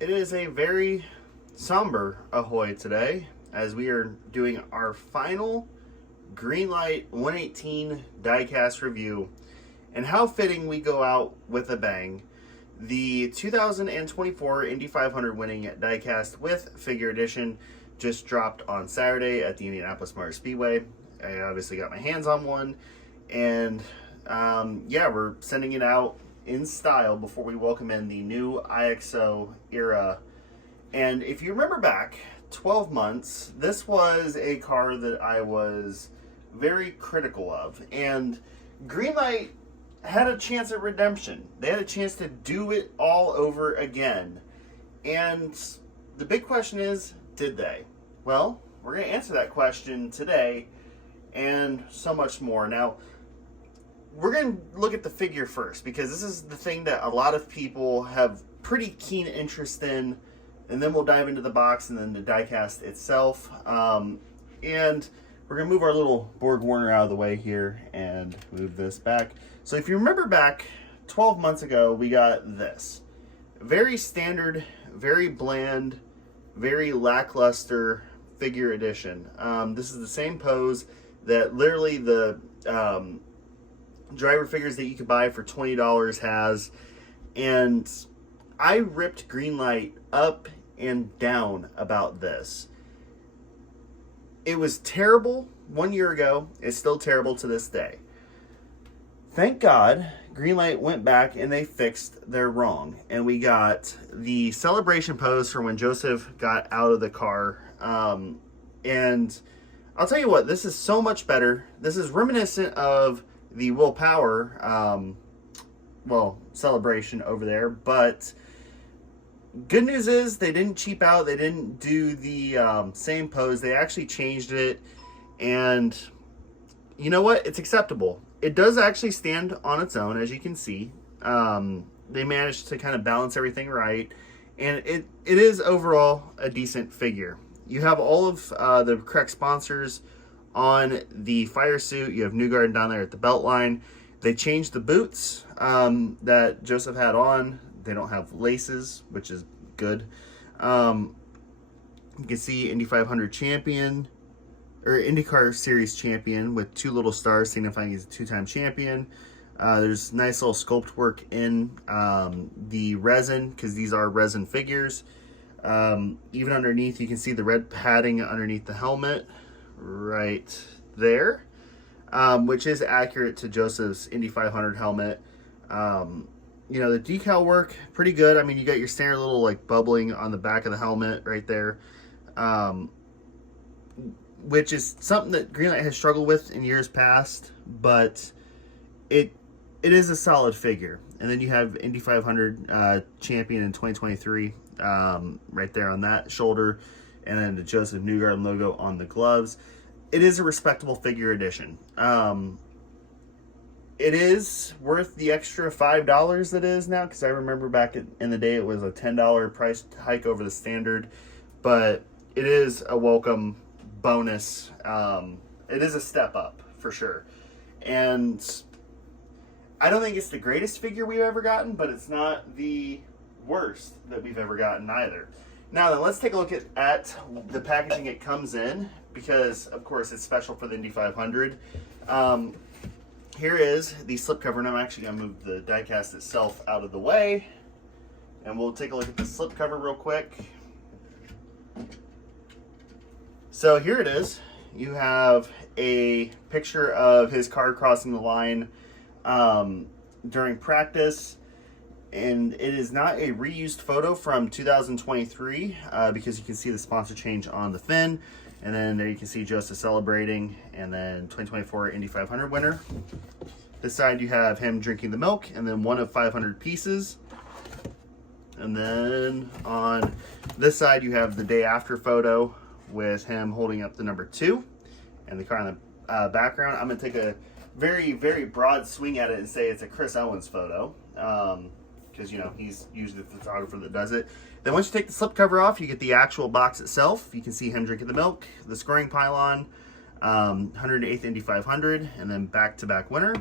It is a very somber ahoy today as we are doing our final Greenlight 118 diecast review. And how fitting we go out with a bang. The 2024 Indy 500 winning diecast with figure edition just dropped on Saturday at the Indianapolis Motor Speedway. I obviously got my hands on one, and yeah, we're sending it out in style before we welcome in the new IXO era. And if you remember back 12 months, this was a car that I was very critical of, and Greenlight had a chance at redemption. They had a chance to do it all over again. And the big question is, did they? Well, we're going to answer that question today and so much more. Now, we're going to look at the figure first because this is the thing that a lot of people have pretty keen interest in, and then we'll dive into the box and then the diecast itself. And we're going to move our little Borg Warner out of the way here and move this back. So if you remember back 12 months ago, we got this. Very standard, very bland, very lackluster figure edition. This is the same pose that literally the driver figures that you could buy for $20 has. And I ripped Greenlight up and down about this. It was terrible 1 year ago. It's still terrible to this day. Thank God Greenlight went back and they fixed their wrong. And we got the celebration pose for when Josef got out of the car. And I'll tell you what, this is so much better. This is reminiscent of the Will Power, celebration over there. But good news is they didn't cheap out. They didn't do the same pose. They actually changed it. And you know what? It's acceptable. It does actually stand on its own, as you can see. They managed to kind of balance everything right. And it is overall a decent figure. You have all of the correct sponsors on the fire suit. You have Newgarden down there at the belt line. They changed the boots that Josef had on. They don't have laces, which is good. You can see Indy 500 champion, or IndyCar Series champion with two little stars signifying he's a two-time champion. There's nice little sculpt work in the resin, because these are resin figures. Even underneath, you can see the red padding underneath the helmet right there, which is accurate to Josef's Indy 500 helmet. You know, the decal work, pretty good. I mean, you got your standard little like bubbling on the back of the helmet right there, which is something that Greenlight has struggled with in years past, but it is a solid figure. And then you have Indy 500 champion in 2023 right there on that shoulder, and then the Josef Newgarden logo on the gloves. It is a respectable figure edition. It is worth the extra $5 that is now, because I remember back in the day it was a $10 price hike over the standard, but it is a welcome bonus. It is a step up for sure. And I don't think it's the greatest figure we've ever gotten, but it's not the worst that we've ever gotten either. Now then, let's take a look at the packaging it comes in, because of course it's special for the Indy 500. Here is the slipcover, and I'm actually going to move the diecast itself out of the way, and we'll take a look at the slipcover real quick. So here it is. You have a picture of his car crossing the line during practice, and it is not a reused photo from 2023 because you can see the sponsor change on the fin. And then there you can see Josef celebrating, and then 2024 Indy 500 winner. This side you have him drinking the milk, and then one of 500 pieces. And then on this side you have the day after photo with him holding up the number 2 and the car in the background. I'm going to take a very, very broad swing at it and say it's a Chris Owens photo, because, you know, he's usually the photographer that does it. Then once you take the slipcover off, you get the actual box itself. You can see him drinking the milk, the scoring pylon, 108th Indy 500, and then back-to-back winner.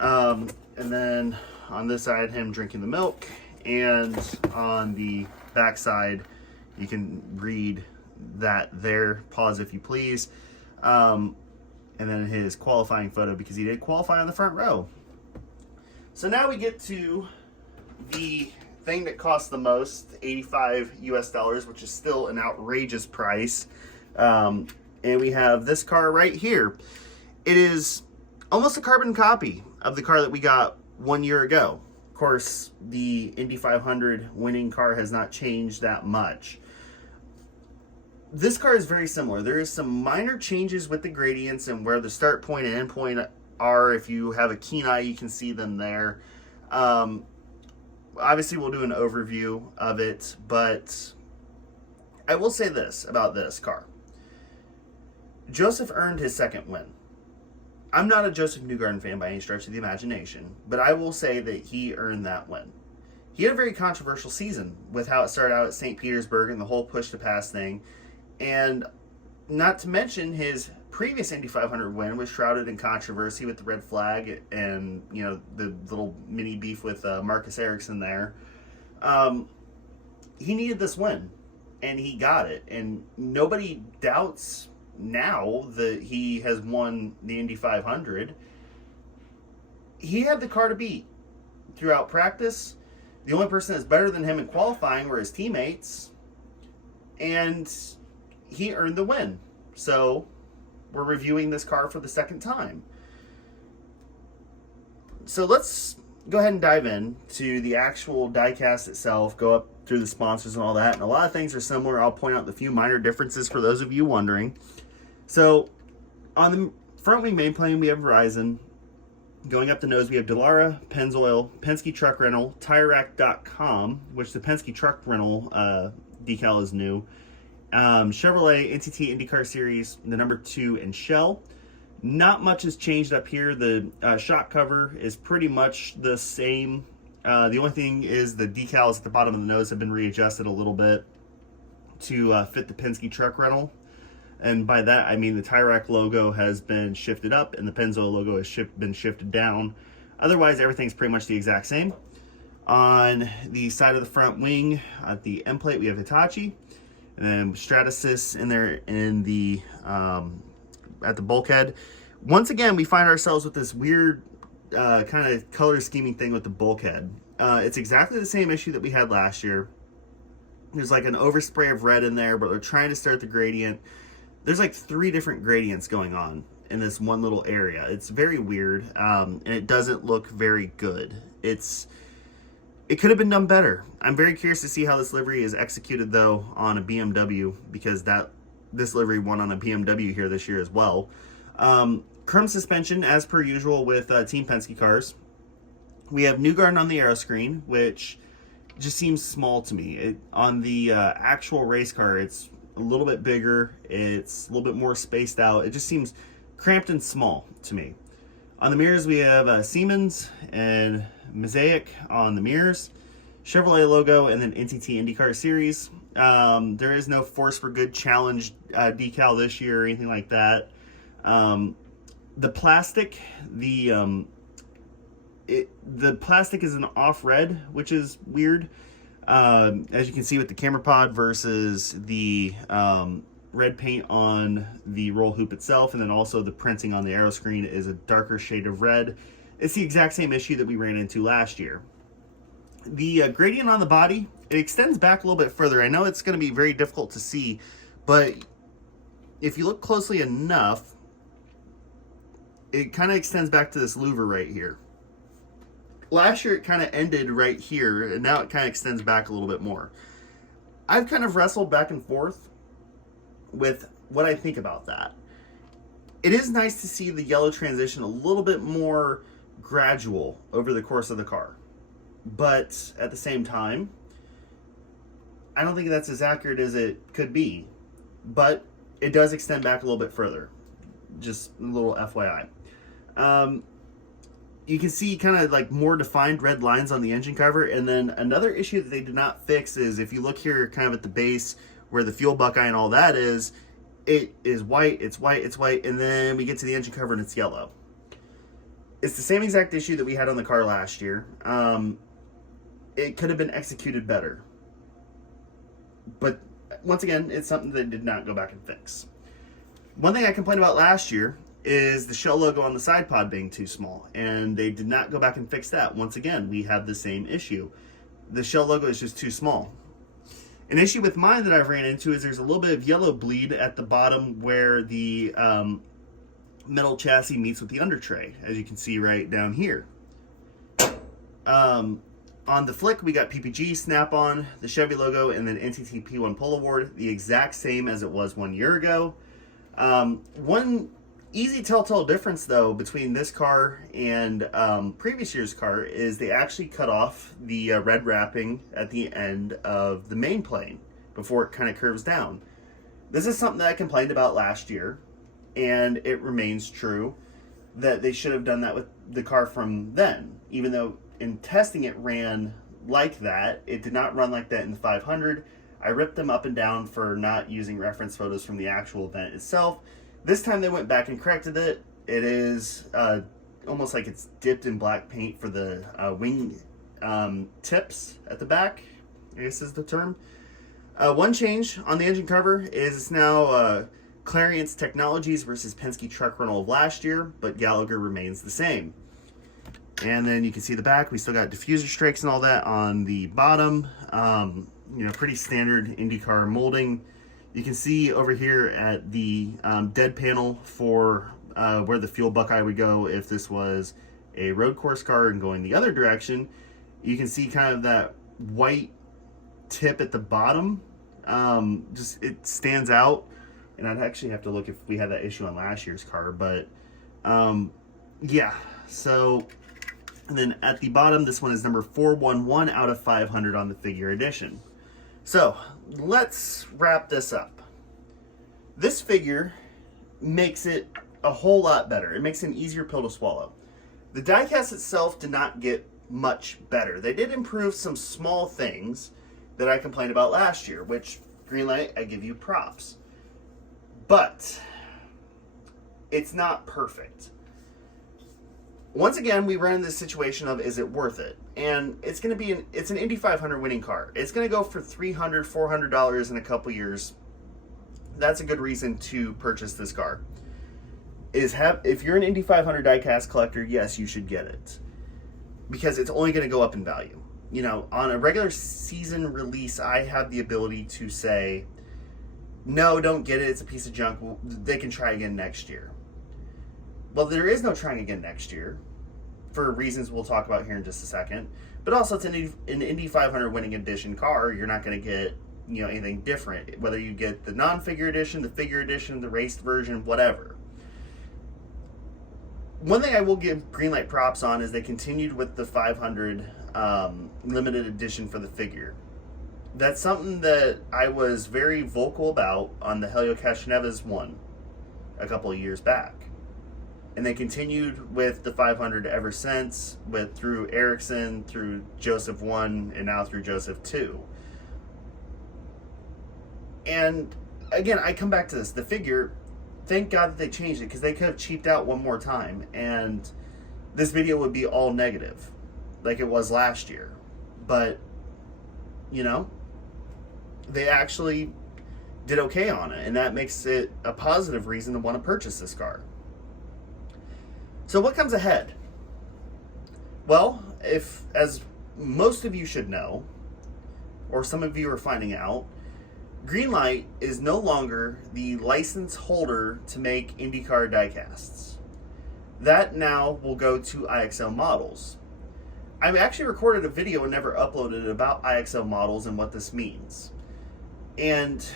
And then on this side, him drinking the milk, and on the back side, you can read that there. Pause if you please. And then his qualifying photo, because he did qualify on the front row. So now we get to the thing that costs the most, $85 US, which is still an outrageous price. And we have this car right here. It is almost a carbon copy of the car that we got 1 year ago. Of course, the Indy 500 winning car has not changed that much. This car is very similar. There is some minor changes with the gradients and where the start point and end point are. If you have a keen eye, you can see them there. Obviously, we'll do an overview of it, but I will say this about this car. Josef earned his second win. I'm not a Josef Newgarden fan by any stretch of the imagination, but I will say that he earned that win. He had a very controversial season with how it started out at St. Petersburg and the whole push to pass thing. And not to mention his previous Indy 500 win was shrouded in controversy with the red flag and, you know, the little mini beef with Marcus Ericsson there. He needed this win, and he got it. And nobody doubts now that he has won the Indy 500. He had the car to beat throughout practice. The only person that's better than him in qualifying were his teammates, and he earned the win. So we're reviewing this car for the second time. So let's go ahead and dive in to the actual diecast itself, go up through the sponsors and all that. And a lot of things are similar. I'll point out the few minor differences for those of you wondering. So on the front wing main plane, we have Verizon. Going up the nose, we have Dallara, Pennzoil, Penske Truck Rental, TireRack.com, which the Penske Truck Rental decal is new. Chevrolet, NTT IndyCar Series, the number 2, and Shell. Not much has changed up here. The shock cover is pretty much the same. The only thing is the decals at the bottom of the nose have been readjusted a little bit to fit the Penske Truck Rental. And by that, I mean the Tire Rack logo has been shifted up and the Pennzoil logo has been shifted down. Otherwise, everything's pretty much the exact same. On the side of the front wing, at the end plate, we have Hitachi. And then Stratasys in there in the at the bulkhead. Once again, we find ourselves with this weird kind of color scheming thing with the bulkhead. It's exactly the same issue that we had last year. There's like an overspray of red in there, but we're trying to start the gradient. There's like 3 different gradients going on in this one little area. It's very weird, and it doesn't look very good. It could have been done better. I'm very curious to see how this livery is executed, though, on a BMW, because this livery won on a BMW here this year as well. Chrome suspension, as per usual with Team Penske cars. We have Newgarden on the aero screen, which just seems small to me. On the actual race car, it's a little bit bigger. It's a little bit more spaced out. It just seems cramped and small to me. On the mirrors, we have Siemens and Mosaic on the mirrors, Chevrolet logo, and then NTT IndyCar Series. There is no Force for Good challenge decal this year or anything like that. The plastic, the plastic is an off red, which is weird. As you can see with the camera pod versus the red paint on the roll hoop itself, and then also the printing on the aero screen is a darker shade of red. It's the exact same issue that we ran into last year. The gradient on the body, it extends back a little bit further. I know it's going to be very difficult to see, but if you look closely enough, it kind of extends back to this louver right here. Last year it kind of ended right here, and now it kind of extends back a little bit more. I've kind of wrestled back and forth with what I think about that. It is nice to see the yellow transition a little bit more gradual over the course of the car. But at the same time, I don't think that's as accurate as it could be. But it does extend back a little bit further. Just a little FYI. You can see kind of like more defined red lines on the engine cover. And then another issue that they did not fix is if you look here kind of at the base where the fuel buckeye and all that is, it is white, it's white, it's white, and then we get to the engine cover and it's yellow. It's the same exact issue that we had on the car last year. it could have been executed better. But once again, it's something they did not go back and fix. One thing I complained about last year is the shell logo on the side pod being too small, and they did not go back and fix that. Once again, we have the same issue. The shell logo is just too small. An issue with mine that I've ran into is there's a little bit of yellow bleed at the bottom where the metal chassis meets with the under tray, as you can see right down here. On the flick, we got PPG, Snap-on, the Chevy logo, and then NTT P1 Pole Award, the exact same as it was 1 year ago. One easy telltale difference, though, between this car and previous year's car is they actually cut off the red wrapping at the end of the main plane before it kind of curves down. This is something that I complained about last year, and it remains true that they should have done that with the car from then, even though in testing it ran like that. It did not run like that in the 500. I ripped them up and down for not using reference photos from the actual event itself. This time they went back and corrected it. It is almost like it's dipped in black paint for the wing tips at the back, I guess is the term. One change on the engine cover is it's now Clariant's Technologies versus Penske Truck Rental of last year, but Gallagher remains the same. And then you can see the back. We still got diffuser strakes and all that on the bottom. Pretty standard IndyCar molding. You can see over here at the dead panel for where the fuel buckeye would go if this was a road course car and going the other direction. You can see kind of that white tip at the bottom. Just it stands out. And I'd actually have to look if we had that issue on last year's car. But yeah, so... And then at the bottom, this one is number 411 out of 500 on the figure edition. So let's wrap this up. This figure makes it a whole lot better. It makes it an easier pill to swallow. The diecast itself did not get much better. They did improve some small things that I complained about last year, which, Greenlight, I give you props. But it's not perfect. Once again, we run into this situation of, is it worth it? And it's going to be it's an Indy 500 winning car. It's going to go for $300, $400 in a couple years. That's a good reason to purchase this car. If you're an Indy 500 diecast collector, yes, you should get it. Because it's only going to go up in value. You know, on a regular season release, I have the ability to say, no, don't get it. It's a piece of junk. They can try again next year. Well, there is no trying again next year, for reasons we'll talk about here in just a second. But also, it's an Indy 500 winning edition car. You're not going to get anything different, whether you get the non-figure edition, the figure edition, the raced version, whatever. One thing I will give Greenlight props on is they continued with the 500 limited edition for the figure. That's something that I was very vocal about on the Helio Castroneves one a couple of years back. And they continued with the 500 ever since, through Ericsson, through Josef 1, and now through Josef 2. And again, I come back to this. The figure, thank God that they changed it, because they could have cheaped out one more time, and this video would be all negative, like it was last year. But, they actually did okay on it, and that makes it a positive reason to want to purchase this car. So what comes ahead? Well, as most of you should know, or some of you are finding out, Greenlight is no longer the license holder to make IndyCar diecasts. That now will go to IXL Models. I've actually recorded a video and never uploaded it about IXL Models and what this means. And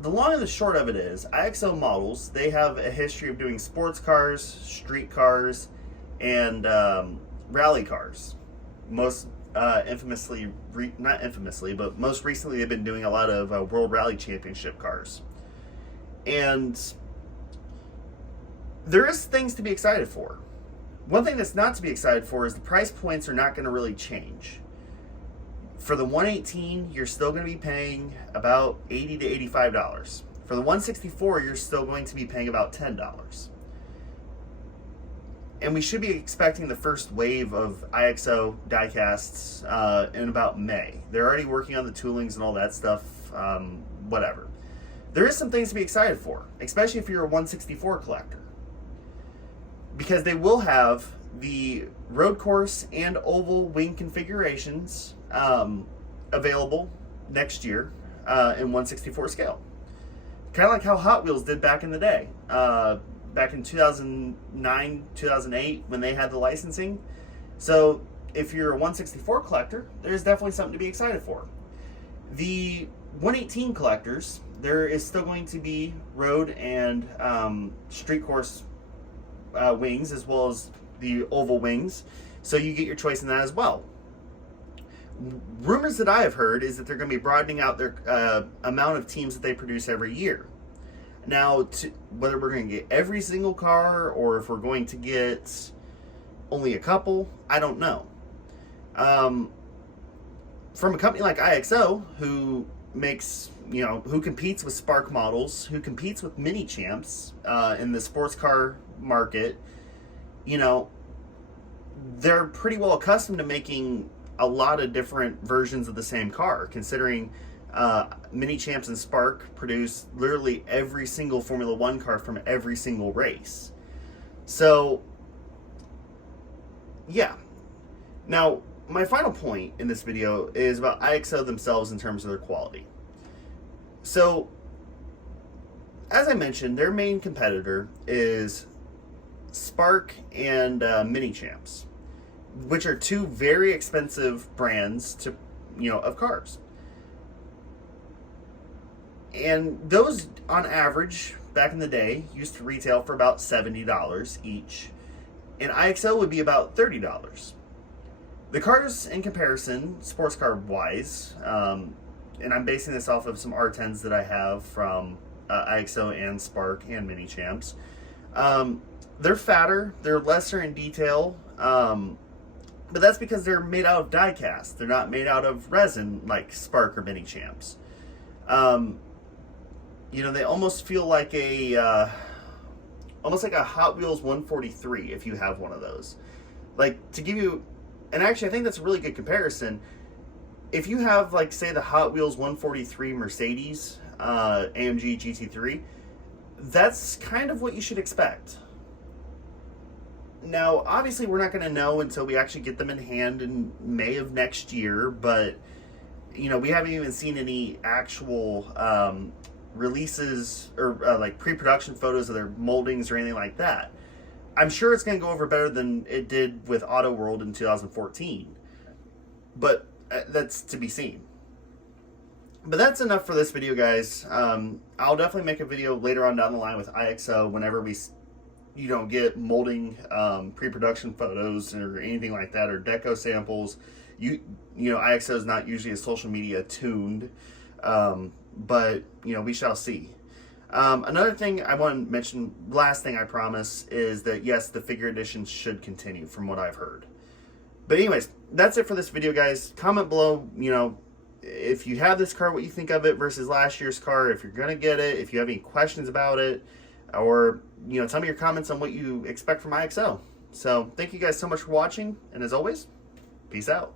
the long and the short of it is, IXL Models, they have a history of doing sports cars, street cars, and rally cars. Most not infamously, but most recently they've been doing a lot of World Rally Championship cars. And there is things to be excited for. One thing that's not to be excited for is the price points are not going to really change. For the 118, you're still going to be paying about $80 to $85. For the 164, you're still going to be paying about $10. And we should be expecting the first wave of IXO diecasts in about May. They're already working on the toolings and all that stuff, whatever. There is some things to be excited for, especially if you're a 164 collector. Because they will have the road course and oval wing configurations available next year in 164 scale. Kind of like how Hot Wheels did back in the day. Back in 2009, 2008, when they had the licensing. So if you're a 164 collector, there's definitely something to be excited for. The 118 collectors, there is still going to be road and street course wings, as well as the oval wings. So you get your choice in that as well. Rumors that I have heard is that they're going to be broadening out their amount of teams that they produce every year. Now, whether we're going to get every single car or if we're going to get only a couple, I don't know. From a company like IXO, who makes, who competes with Spark models, who competes with mini champs in the sports car market, they're pretty well accustomed to making a lot of different versions of the same car, considering mini champs and Spark produce literally every single Formula One car from every single race. So, yeah. Now, my final point in this video is about IXO themselves in terms of their quality. So, as I mentioned, their main competitor is Spark and mini champs, which are two very expensive brands to, of cars. And those, on average, back in the day, used to retail for about $70 each. And IXO would be about $30. The cars, in comparison, sports car-wise, and I'm basing this off of some R10s that I have from IXO and Spark and Mini Champs, they're fatter, they're lesser in detail, but that's because they're made out of diecast. They're not made out of resin like Spark or Mini Champs. They almost feel like almost like a Hot Wheels 143 if you have one of those. Like, to give you, and actually I think that's a really good comparison. If you have, like, say, the Hot Wheels 143 Mercedes AMG GT3, that's kind of what you should expect. Now, obviously, we're not going to know until we actually get them in hand in May of next year, but, we haven't even seen any actual releases or like pre-production photos of their moldings or anything like that. I'm sure it's going to go over better than it did with Auto World in 2014, but that's to be seen. But that's enough for this video, guys. I'll definitely make a video later on down the line with IXO whenever we get molding pre-production photos or anything like that, or deco samples. IXO is not usually a social media tuned, but we shall see. Another thing I want to mention, last thing I promise, is that yes, the figure editions should continue from what I've heard. But anyways, that's it for this video, guys. Comment below, if you have this car, what you think of it versus last year's car, if you're gonna get it, if you have any questions about it, or tell me your comments on what you expect from IXO. So thank you guys so much for watching, and as always, peace out.